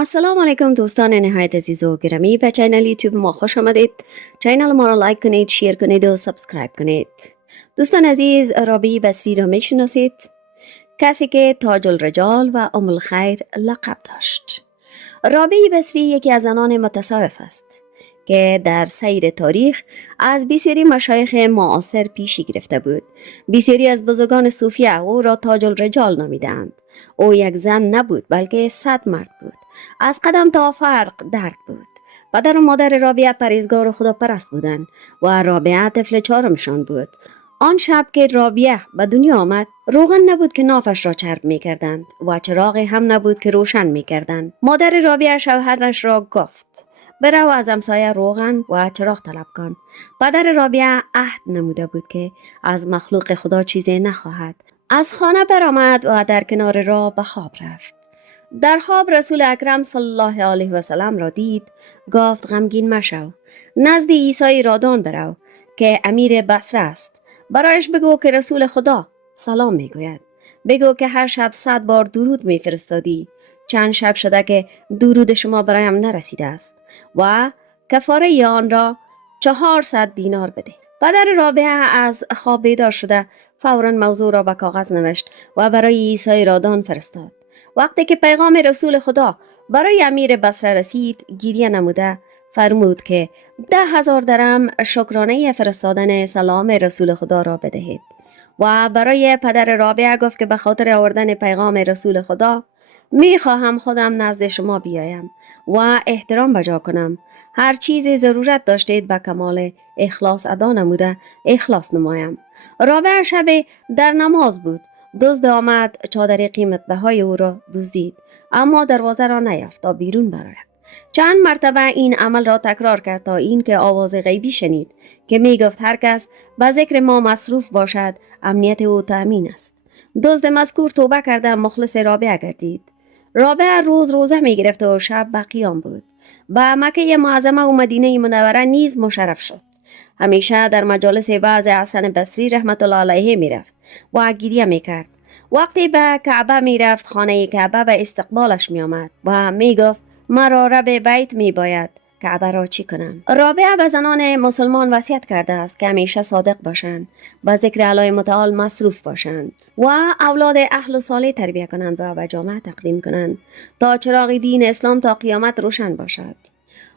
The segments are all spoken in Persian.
السلام علیکم دوستان نهایت عزیز و گرامی. به چینل یوتیوب ما خوش آمدید. چینل ما را لایک کنید، شیر کنید و سابسکرایب کنید. دوستان عزیز، رابعه بصری را می شناسید؟ کسی که تاج الرجال و ام الخیر لقب داشت. رابعه بصری یکی از زنان متصوف است که در سیر تاریخ از بسیاری مشایخ معاصر پیشی گرفته بود. بسیاری از بزرگان صوفیه او را تاج الرجال نامیدند. او یک زن نبود بلکه 100 مرد بود. از قدم تا فرق درد بود. پدر و مادر رابعه پرهیزگار و خداپرست بودند و رابعه طفل چهارمشان بود. آن شب که رابعه به دنیا آمد، روغن نبود که نافش را چرب می کردند و چراغ هم نبود که روشن می کردند. مادر رابعه شوهرش را گفت: برو از همسایه روغن و چراغ طلب کن. پدر رابعه عهد نموده بود که از مخلوق خدا چیزی نخواهد. از خانه برآمد و در کنار راه به خواب رفت. در خواب رسول اکرم صلی الله علیه و سلم را دید. گفت: غمگین مشو، نزد عیسی رادان برو که امیر بصره است. برایش بگو که رسول خدا سلام میگوید. بگو که هر شب 100 بار درود میفرستادی. چند شب شده که درود شما برایم نرسیده است و کفاره آن را 400 دینار بده. پدر رابعه از خواب بیدار شده فوراً موضوع را به کاغذ نوشت و برای عیسی رادان فرستاد. وقتی که پیغام رسول خدا برای امیر بصره رسید، گریه نموده فرمود که 10,000 درم شکرانه فرستادن سلام رسول خدا را بدهید و برای پدر رابعه گفت که به خاطر آوردن پیغام رسول خدا میخواهم خودم نزد شما بیایم و احترام بجا کنم. هر چیزی ضرورت داشتید به کمال اخلاص ادا نموده اخلاص نمایم. رابعه شب در نماز بود. دزد آمد چادر قیمت بهای او را دزدید، اما دروازه را نیافت تا بیرون برآید. چند مرتبه این عمل را تکرار کرد تا اینکه آواز غیبی شنید که می گفت هر کس به ذکر ما مصروف باشد امنیت او تأمین است. دزد مذکور توبه کرده مخلص رابعه گردید. رابعه روز روزه می گرفت و شب به قیام بود. به مکه معظمه و مدینه منوره نیز مشرف شد. همیشه در مجالس وعظ حسن بصری رحمت الله علیه می رفت و گریه می کرد. وقتی به کعبه می رفت، خانه کعبه به استقبالش می آمد و می گفت: مرا رب بیت می باید، کعبه را چی کنم؟ رابعه به زنان مسلمان وصیت کرده است که همیشه صادق باشند، به ذکر الله متعال مصروف باشند و اولاد اهل و صالح تربیه کنند و به جامعه تقدیم کنند تا چراغ دین اسلام تا قیامت روشن باشد.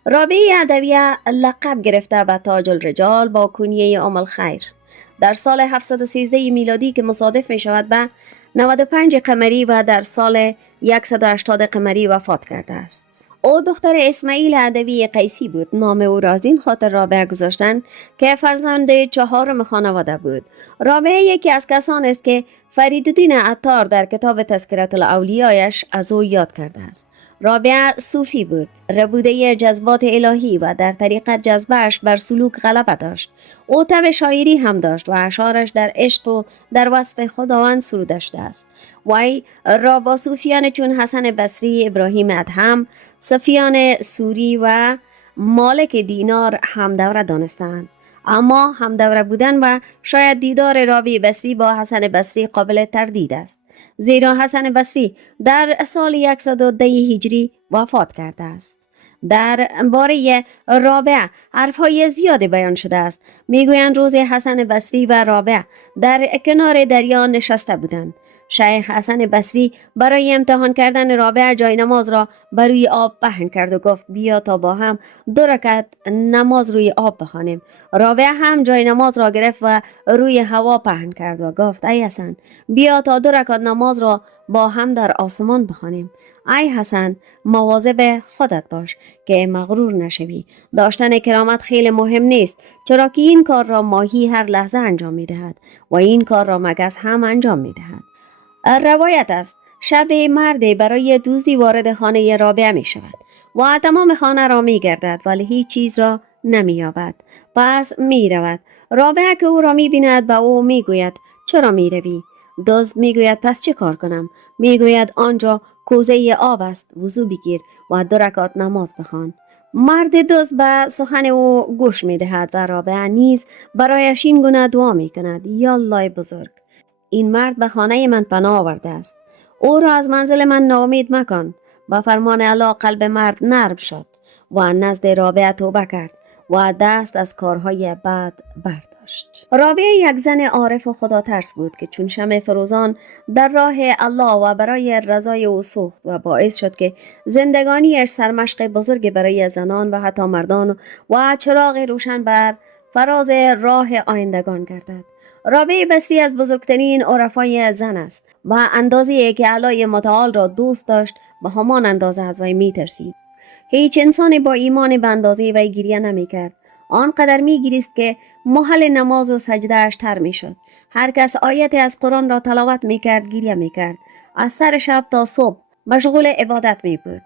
رابعه ادویه لقب گرفته به تاج الرجال با کنیه ام الخیر. در سال 713 میلادی که مصادف می شود به 95 قمری و در سال 180 قمری وفات کرده است. او دختر اسماعیل ادوی قیسی بود. نام او را از این خاطر رابعه گذاشتند که فرزند چهارم خانواده بود. رابعه یکی از کسان است که فریدالدین عطار در کتاب تذکرة الاولیایش از او یاد کرده است. رابعه صوفی بود، ربوده جذبات الهی و در طریقت جذبهش بر سلوک غلبه داشت. او طبع شاعری هم داشت و اشعارش در عشق و در وصف خداوند سروده شده است. وی را با صوفیان چون حسن بصری، ابراهیم ادهم، صفیان سوری و مالک دینار همدوره دانستند. اما همدوره بودن و شاید دیدار رابعه بصری با حسن بصری قابل تردید است، زیرا حسن بصری در سال 110 هجری وفات کرده است. در باره رابعه حرفهای زیادی بیان شده است. میگویند روز حسن بصری و رابعه در کنار دریا نشسته بودند. شیخ حسن بصری برای امتحان کردن رابعه جای نماز را بر روی آب پهن کرد و گفت: بیا تا با هم 2 رکعت نماز روی آب بخوانیم. رابعه هم جای نماز را گرفت و روی هوا پهن کرد و گفت: ای حسن، بیا تا 2 رکعت نماز را با هم در آسمان بخوانیم. ای حسن، مواظب خودت باش که مغرور نشوی. داشتن کرامت خیلی مهم نیست، چرا که این کار را ماهی هر لحظه انجام می دهد و این کار را مگس هم انجام می دهد. روایت است شب مردی برای دزدی وارد خانه رابعه می شود و تمام خانه را می گردد ولی هیچ چیز را نمی یابد. پس می رود. رابعه که او را می بیند به او می گوید: چرا می روی؟ دزد می گوید: پس چه کار کنم؟ می گوید: آنجا کوزه آب است، وضو بگیر و 2 رکعت نماز بخوان. مرد دزد به سخن او گوش می دهد و رابعه نیز برایش این گونه دعا می کند: یا الله بزرگ، این مرد به خانه من پناه آورده است. او را از منزل من ناامید مکن. با فرمان الله قلب مرد نرم شد و نزد رابعه توبه کرد و دست از کارهای بد برداشت. رابعه یک زن عارف و خدا ترس بود که چون شمع فروزان در راه الله و برای رضای او سوخت و باعث شد که زندگانیش سرمشق بزرگ برای زنان و حتی مردان و چراغ روشن بر فراز راه آیندگان گردد. رابعه بصری از بزرگترین عرفای زن است و اندازه‌ای که الله متعال را دوست داشت به همان اندازه از وی می ترسید. هیچ انسانی با ایمان به اندازه وی گریه نمی کرد. آنقدر می گریست که محل نماز و سجده اش تر می شد. هر کس آیتی از قرآن را تلاوت می کرد گریه می کرد. از سر شب تا صبح مشغول عبادت می بود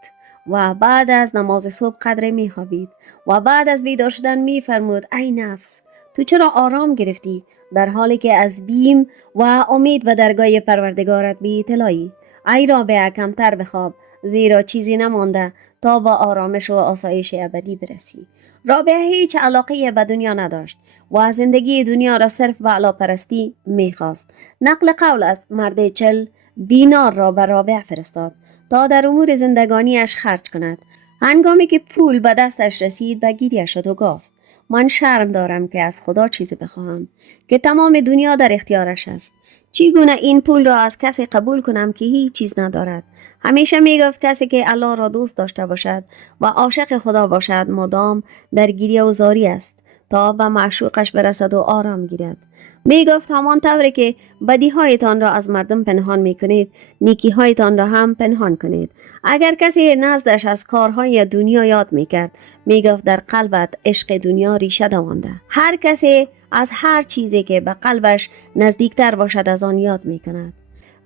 و بعد از نماز صبح قدر می خوابید و بعد از بیدار شدن می فرمود ای نفس تو چرا آرام گرفتی در حالی که از بیم و امید به درگاه پروردگارت بی اطلاعی. ای رابعه کمتر بخواب زیرا چیزی نمانده تا با آرامش و آسایش ابدی برسی. رابعه هیچ علاقه به دنیا نداشت و زندگی دنیا را صرف به علاپرستی میخواست. نقل قول است مرد 40 دینار را به رابعه فرستاد تا در امور زندگانیش خرج کند. هنگامی که پول به دستش رسید به گریه شد و گفت من شرم دارم که از خدا چیزی بخواهم که تمام دنیا در اختیارش است. چگونه این پول را از کسی قبول کنم که هیچ چیز ندارد؟ همیشه میگفت کسی که الله را دوست داشته باشد و عاشق خدا باشد مدام در گریه و زاری است تا به معشوقش برسد و آرام گیرد. میگفت همان طوری که بدیهایتان را از مردم پنهان میکنید نیکیهایتان را هم پنهان کنید. اگر کسی نزدش از کارهای دنیا یاد میکرد میگفت در قلبت عشق دنیا ریشه دوانده. هر کسی از هر چیزی که به قلبش نزدیکتر باشد از آن یاد میکند.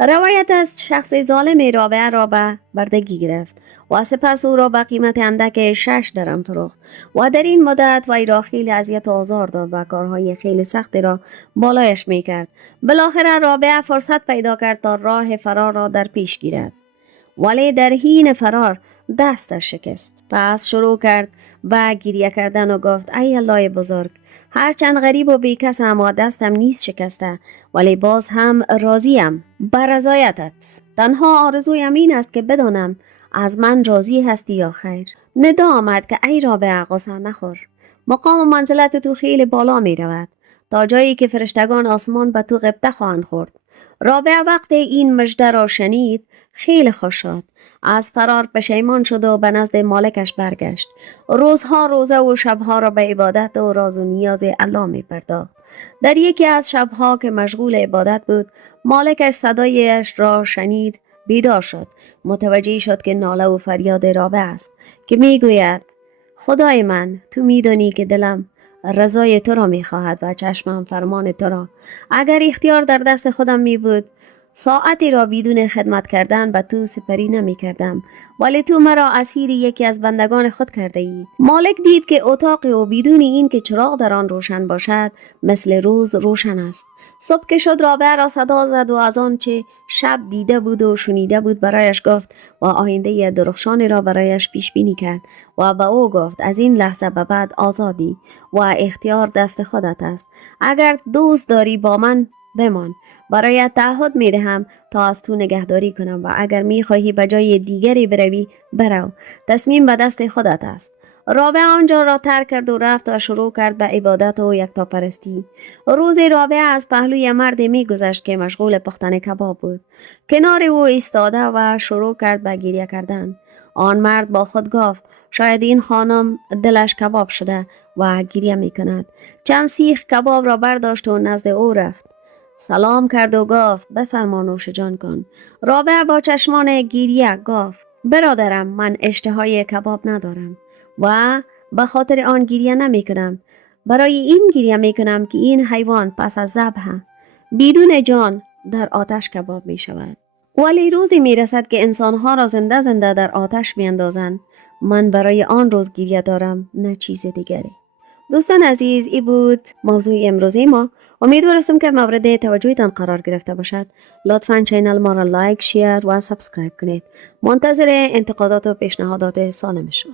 روایت از شخص ظالم رابعه را به بردگی گرفت و سپس او را به قیمت اندک 6 درم فروخت و در این مدت وی را خیلی اذیت و آزار داد و کارهای خیلی سختی را بالایش میکرد. بالاخره رابعه فرصت پیدا کرد تا راه فرار را در پیش گیرد ولی در حین فرار دستش شکست. پس شروع کرد به گریه کردن و گفت ای الله بزرگ هرچند غریب و بیکسم و دستم نیست شکسته ولی باز هم راضیم بر رضایتت. تنها آرزویم این است که بدانم از من راضی هستی یا خیر. ندا آمد که ای رابعه غصه نخور. مقام و منزلت تو خیلی بالا می رود تا جایی که فرشتگان آسمان به تو غبطه خواهند خورد. رابعه وقتی این مژده را شنید خیلی خوش شد. از فرار پشیمان شد و به نزد مالکش برگشت. روزها روزه و شبها را به عبادت و راز و نیاز الله می پرداخت. در یکی از شبها که مشغول عبادت بود مالکش صدایش را شنید بیدار شد. متوجه شد که ناله و فریاد رابعه است که می گوید خدای من تو می دانی که دلم رضای تو را می خواهد و چشمم فرمان تو را. اگر اختیار در دست خودم می بود ساعتی را بدون خدمت کردن به تو سپری نمی کردم ولی تو مرا اسیر یکی از بندگان خود کرده ای. مالک دید که اتاق او بدون این که چراغ در آن روشن باشد مثل روز روشن است. صبح که شد رابعه را صدا زد و از آنچه شب دیده بود و شنیده بود برایش گفت و آینده درخشانی را برایش پیش بینی کرد و به او گفت از این لحظه به بعد آزادی و اختیار دست خودت است. اگر دوست داری با من بمان برایت تعهد می دهم تا از تو نگهداری کنم و اگر می خواهی به جای دیگری بروی برو. تصمیم به دست خودت است. رابعه آنجا را ترک کرد و رفت و شروع کرد به عبادت و یکتاپرستی. روزی رابعه از پهلوی مردی می گذشت که مشغول پختن کباب بود. کنار او ایستاده و شروع کرد به گریه کردن. آن مرد با خود گفت شاید این خانم دلش کباب شده و گریه می کند. چند سیخ کباب را برداشت و نزد او رفت. سلام کرد و گفت بفرما نوش جان کن. رابعه با چشمان گریه گفت برادرم من اشتهای کباب ندارم و به خاطر آن گریه نمی کنم. برای این گریه می کنم که این حیوان پس از ذبح بدون جان در آتش کباب می شود. ولی روزی می رسد که انسانها را زنده زنده در آتش می اندازند. من برای آن روز گریه دارم نه چیز دیگری. دوستان عزیز ای بود موضوع امروزی ما. امیدوارم که مورد توجهتان قرار گرفته باشد. لطفاً چینل ما را لایک، شیر و سابسکرایب کنید. منتظر انتقادات و پیشنهادات سالم شما.